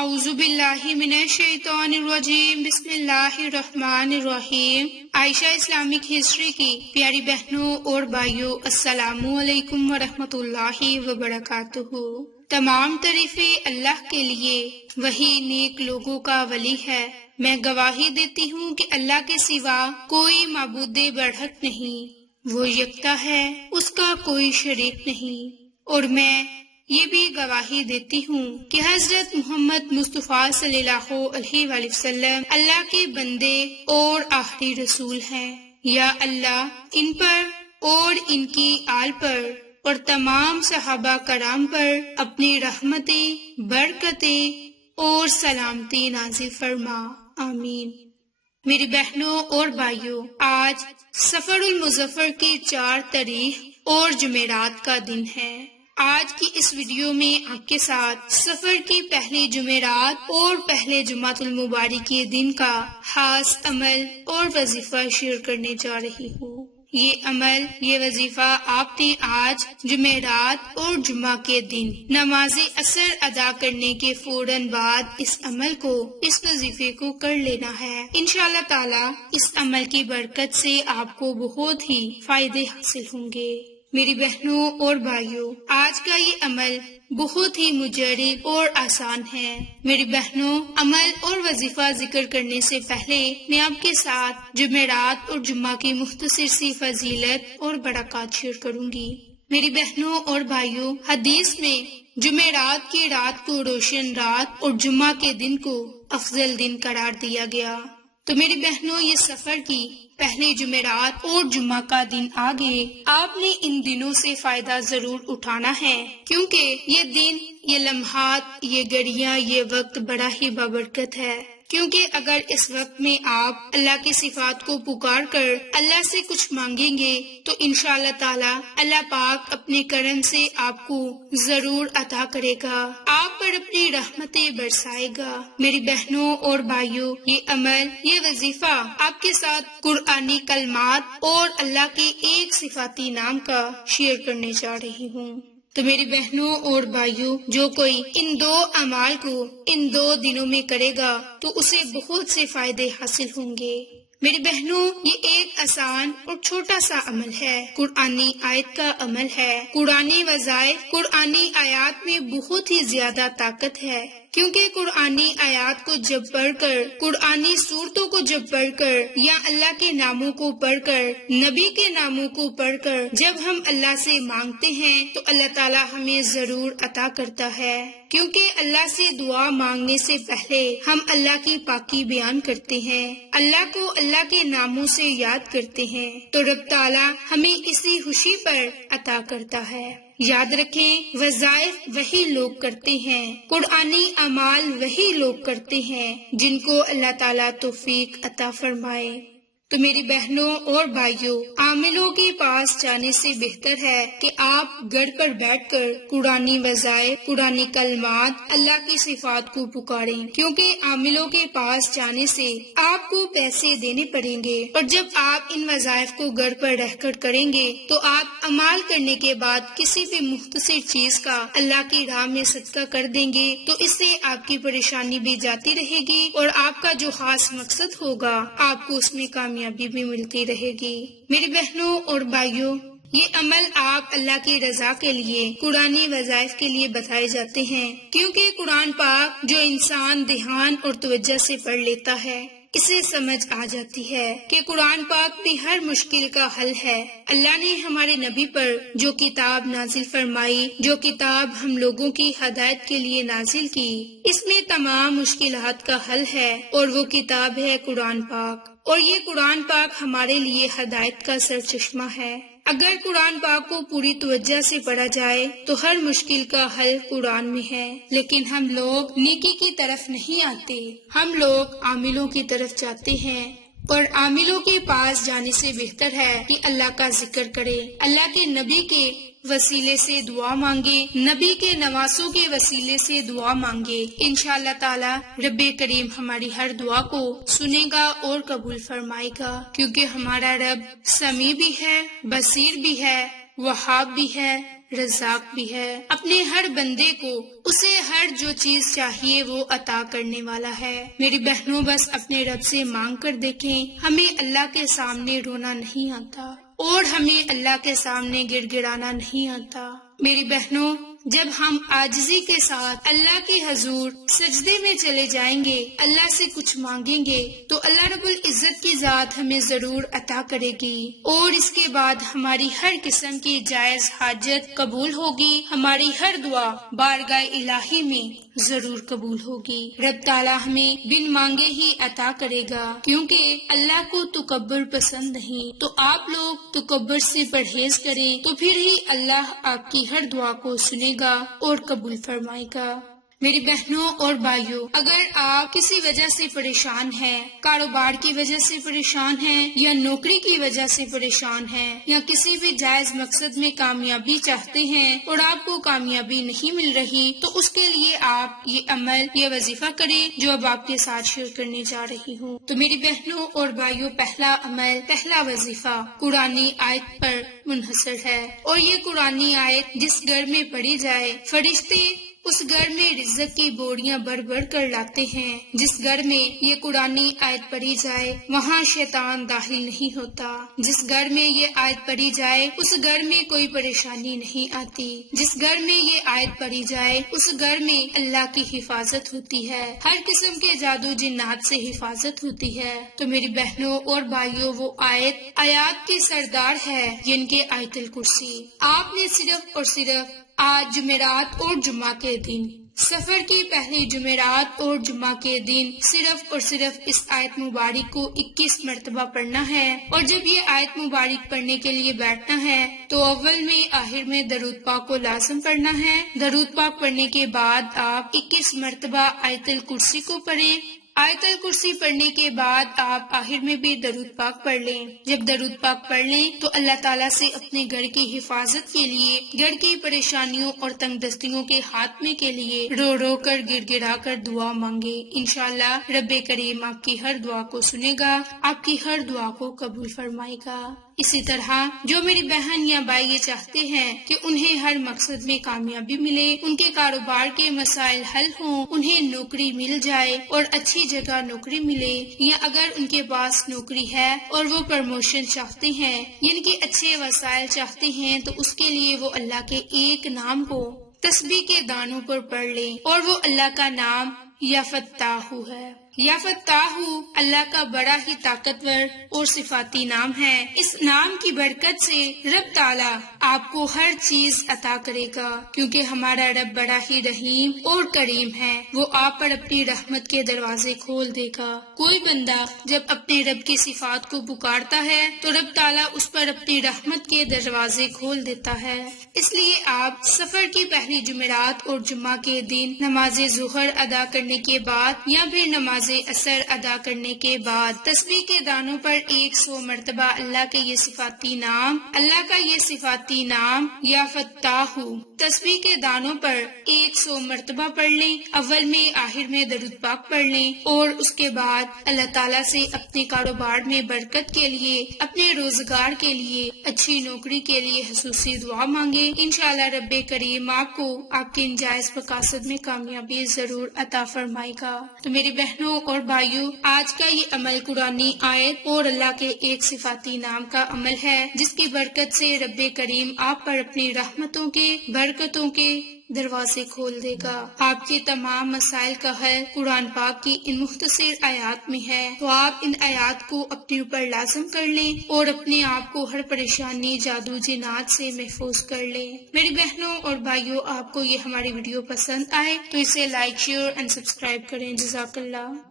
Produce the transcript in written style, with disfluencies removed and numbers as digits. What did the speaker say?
اعوذ باللہ من الشیطان الرجیم، بسم اللہ الرحمن الرحیم۔ عائشہ اسلامک ہسٹری کی پیاری بہنوں اور بھائیوں، السلام علیکم ورحمۃ اللہ وبرکاتہ۔ تمام تعریفیں اللہ کے لیے، وہی نیک لوگوں کا ولی ہے۔ میں گواہی دیتی ہوں کہ اللہ کے سوا کوئی معبود برحق نہیں، وہ یکتا ہے، اس کا کوئی شریک نہیں۔ اور میں یہ بھی گواہی دیتی ہوں کہ حضرت محمد مصطفیٰ صلی اللہ علیہ وآلہ وسلم اللہ کے بندے اور آخری رسول ہیں۔ یا اللہ ان پر اور ان کی آل پر اور تمام صحابہ کرام پر اپنی رحمتیں، برکتیں اور سلامتی نازل فرما، آمین۔ میری بہنوں اور بھائیوں، آج سفر المظفر کی 4 تاریخ اور جمعرات کا دن ہے۔ آج کی اس ویڈیو میں آپ کے ساتھ سفر کی پہلی جمعرات اور پہلے جمعۃ المبارک کے دن کا خاص عمل اور وظیفہ شیئر کرنے جا رہی ہوں۔ یہ عمل، یہ وظیفہ آپ نے آج جمعرات اور جمعہ کے دن نماز عصر ادا کرنے کے فوراً بعد اس عمل کو، اس وظیفے کو کر لینا ہے۔ انشاءاللہ تعالی اس عمل کی برکت سے آپ کو بہت ہی فائدے حاصل ہوں گے۔ میری بہنوں اور بھائیوں، آج کا یہ عمل بہت ہی مجرب اور آسان ہے۔ میری بہنوں، عمل اور وظیفہ ذکر کرنے سے پہلے میں آپ کے ساتھ جمعرات اور جمعہ کی مختصر سی فضیلت اور برکات شیئر کروں گی۔ میری بہنوں اور بھائیوں، حدیث میں جمعرات کی رات کو روشن رات اور جمعہ کے دن کو افضل دن قرار دیا گیا۔ تو میری بہنوں، یہ سفر کی پہلے جمعرات اور جمعہ کا دن آ گئے، آپ نے ان دنوں سے فائدہ ضرور اٹھانا ہے، کیونکہ یہ دن، یہ لمحات، یہ گھڑیاں، یہ وقت بڑا ہی بابرکت ہے۔ کیونکہ اگر اس وقت میں آپ اللہ کی صفات کو پکار کر اللہ سے کچھ مانگیں گے تو انشاءاللہ تعالی اللہ پاک اپنے کرم سے آپ کو ضرور عطا کرے گا، آپ پر اپنی رحمتیں برسائے گا۔ میری بہنوں اور بھائیوں، یہ عمل، یہ وظیفہ آپ کے ساتھ قرآنی کلمات اور اللہ کے ایک صفاتی نام کا شیئر کرنے جا رہی ہوں۔ تو میری بہنوں اور بھائیوں، جو کوئی ان 2 اعمال کو ان 2 دنوں میں کرے گا تو اسے بہت سے فائدے حاصل ہوں گے۔ میری بہنوں، یہ ایک آسان اور چھوٹا سا عمل ہے، قرآنی آیت کا عمل ہے۔ قرآنی وظائف، قرآنی آیات میں بہت ہی زیادہ طاقت ہے، کیونکہ قرآنی آیات کو جب پڑھ کر، قرآنی صورتوں کو جب پڑھ کر، یا اللہ کے ناموں کو پڑھ کر، نبی کے ناموں کو پڑھ کر جب ہم اللہ سے مانگتے ہیں تو اللہ تعالیٰ ہمیں ضرور عطا کرتا ہے۔ کیونکہ اللہ سے دعا مانگنے سے پہلے ہم اللہ کی پاکی بیان کرتے ہیں، اللہ کو اللہ کے ناموں سے یاد کرتے ہیں، تو رب تعالیٰ ہمیں اسی خوشی پر عطا کرتا ہے۔ یاد رکھیں، وظائف وہی لوگ کرتے ہیں، قرآنی اعمال وہی لوگ کرتے ہیں جن کو اللہ تعالیٰ توفیق عطا فرمائے۔ تو میری بہنوں اور بھائیوں، عاملوں کے پاس جانے سے بہتر ہے کہ آپ گھر پر بیٹھ کر قرآنی وظائف، قرآنی کلمات، اللہ کی صفات کو پکاریں، کیونکہ عاملوں کے پاس جانے سے آپ کو پیسے دینے پڑیں گے، اور جب آپ ان وظائف کو گھر پر رہ کر کریں گے تو آپ اعمال کرنے کے بعد کسی بھی مختصر چیز کا اللہ کی راہ میں صدقہ کر دیں گے تو اس سے آپ کی پریشانی بھی جاتی رہے گی، اور آپ کا جو خاص مقصد ہوگا آپ کو اس میں کامیابی بھی ملتی رہے گی۔ میری بہنوں اور بھائیوں، یہ عمل آپ اللہ کی رضا کے لیے، قرآنی وظائف کے لیے بتائے جاتے ہیں، کیونکہ قرآن پاک جو انسان دھیان اور توجہ سے پڑھ لیتا ہے، اسے سمجھ آ جاتی ہے کہ قرآن پاک میں ہر مشکل کا حل ہے۔ اللہ نے ہمارے نبی پر جو کتاب نازل فرمائی، جو کتاب ہم لوگوں کی ہدایت کے لیے نازل کی، اس میں تمام مشکلات کا حل ہے، اور وہ کتاب ہے قرآن پاک، اور یہ قرآن پاک ہمارے لیے ہدایت کا سرچشمہ ہے۔ اگر قرآن پاک کو پوری توجہ سے پڑھا جائے تو ہر مشکل کا حل قرآن میں ہے، لیکن ہم لوگ نیکی کی طرف نہیں آتے، ہم لوگ عاملوں کی طرف جاتے ہیں، اور عاملوں کے پاس جانے سے بہتر ہے کہ اللہ کا ذکر کرے، اللہ کے نبی کے وسیلے سے دعا مانگے، نبی کے نواسوں کے وسیلے سے دعا مانگے۔ انشاءاللہ تعالی رب کریم ہماری ہر دعا کو سنے گا اور قبول فرمائے گا، کیونکہ ہمارا رب سمیع بھی ہے، بصیر بھی ہے، وہاب بھی ہے، رزاق بھی ہے، اپنے ہر بندے کو اسے ہر جو چیز چاہیے وہ عطا کرنے والا ہے۔ میری بہنوں، بس اپنے رب سے مانگ کر دیکھیں، ہمیں اللہ کے سامنے رونا نہیں آتا اور ہمیں اللہ کے سامنے گڑ گڑانا نہیں آتا۔ میری بہنوں، جب ہم عاجزی کے ساتھ اللہ کے حضور سجدے میں چلے جائیں گے، اللہ سے کچھ مانگیں گے تو اللہ رب العزت کی ذات ہمیں ضرور عطا کرے گی، اور اس کے بعد ہماری ہر قسم کی جائز حاجت قبول ہوگی، ہماری ہر دعا بارگاہ الہی میں ضرور قبول ہوگی۔ رب تعالیٰ ہمیں بن مانگے ہی عطا کرے گا، کیونکہ اللہ کو تکبر پسند نہیں۔ تو آپ لوگ تکبر سے پرہیز کریں، تو پھر ہی اللہ آپ کی ہر دعا کو سنے گا اور قبول فرمائے گا۔ میری بہنوں اور بھائیوں، اگر آپ کسی وجہ سے پریشان ہیں، کاروبار کی وجہ سے پریشان ہیں، یا نوکری کی وجہ سے پریشان ہیں، یا کسی بھی جائز مقصد میں کامیابی چاہتے ہیں اور آپ کو کامیابی نہیں مل رہی، تو اس کے لیے آپ یہ عمل، یہ وظیفہ کریں جو اب آپ کے ساتھ شیئر کرنے جا رہی ہوں۔ تو میری بہنوں اور بھائیوں، پہلا عمل، پہلا وظیفہ قرآنی آیت پر منحصر ہے، اور یہ قرآنی آیت جس گھر میں پڑھی جائے، فرشتے اس گھر میں رزق کی بوریاں بھر بھر کر لاتے ہیں۔ جس گھر میں یہ قرآنی آیت پڑھی جائے وہاں شیطان داخل نہیں ہوتا۔ جس گھر میں یہ آیت پڑھی جائے اس گھر میں کوئی پریشانی نہیں آتی۔ جس گھر میں یہ آیت پڑھی جائے اس گھر میں اللہ کی حفاظت ہوتی ہے، ہر قسم کے جادو جنات سے حفاظت ہوتی ہے۔ تو میری بہنوں اور بھائیوں، وہ آیات کی سردار ہے، جن کے آیت الکرسی۔ آپ نے صرف اور صرف آج جمعرات اور جمعہ کے دن، سفر کی پہلی جمعرات اور جمعہ کے دن، صرف اور صرف اس آیت مبارک کو 21 مرتبہ پڑھنا ہے، اور جب یہ آیت مبارک پڑھنے کے لیے بیٹھنا ہے تو اول میں آخر میں درود پاک کو لازم پڑھنا ہے۔ درود پاک پڑھنے کے بعد آپ 21 مرتبہ آیت الکرسی کو پڑھیں۔ آیت الکرسی پڑھنے کے بعد آپ آخر میں بھی درود پاک پڑھ لیں۔ جب درود پاک پڑھ لیں تو اللہ تعالیٰ سے اپنے گھر کی حفاظت کے لیے، گھر کی پریشانیوں اور تنگ دستیوں کے خاتمے کے لیے رو رو کر، گڑ گڑا کر دعا مانگے۔ انشاءاللہ رب کریم آپ کی ہر دعا کو سنے گا، آپ کی ہر دعا کو قبول فرمائے گا۔ اسی طرح جو میری بہن یا بھائی یہ چاہتے ہیں کہ انہیں ہر مقصد میں کامیابی ملے، ان کے کاروبار کے مسائل حل ہوں، انہیں نوکری مل جائے اور اچھی جگہ نوکری ملے، یا اگر ان کے پاس نوکری ہے اور وہ پروموشن چاہتے ہیں، یعنی کہ اچھے وسائل چاہتے ہیں، تو اس کے لیے وہ اللہ کے ایک نام کو تسبیح کے دانوں پر پڑھ لیں، اور وہ اللہ کا نام یا فتاح ہے۔ یا فتاح اللہ کا بڑا ہی طاقتور اور صفاتی نام ہے۔ اس نام کی برکت سے رب تعالیٰ آپ کو ہر چیز عطا کرے گا، کیونکہ ہمارا رب بڑا ہی رحیم اور کریم ہے، وہ آپ پر اپنی رحمت کے دروازے کھول دے گا۔ کوئی بندہ جب اپنے رب کی صفات کو پکارتا ہے تو رب تعالیٰ اس پر اپنی رحمت کے دروازے کھول دیتا ہے۔ اس لیے آپ سفر کی پہلی جمعرات اور جمعہ کے دن نماز ظہر ادا کرنے کے بعد یا پھر نماز اثر ادا کرنے کے بعد تسبیح کے دانوں پر 100 مرتبہ اللہ کا یہ صفاتی نام یا فتاح تسبیح کے دانوں پر 100 مرتبہ پڑھ لیں، اول میں آخر میں درود پاک پڑھ لیں، اور اس کے بعد اللہ تعالیٰ سے اپنے کاروبار میں برکت کے لیے، اپنے روزگار کے لیے، اچھی نوکری کے لیے خصوصی دعا مانگے۔ انشاءاللہ رب کریم آپ کو آپ کے انجائز مقاصد میں کامیابی ضرور عطا فرمائے گا۔ تو میری بہنوں اور بھائیوں، آج کا یہ عمل قرآنی آیت اور اللہ کے ایک صفاتی نام کا عمل ہے، جس کی برکت سے رب کریم آپ پر اپنی رحمتوں کے، برکتوں کے دروازے کھول دے گا۔ آپ کے تمام مسائل کا حل قرآن پاک کی ان مختصر آیات میں ہے، تو آپ ان آیات کو اپنے اوپر لازم کر لیں اور اپنے آپ کو ہر پریشانی، جادو جنات سے محفوظ کر لیں۔ میری بہنوں اور بھائیوں، آپ کو یہ ہماری ویڈیو پسند آئے تو اسے لائک، شیئر اینڈ سبسکرائب کریں۔ جزاک اللہ۔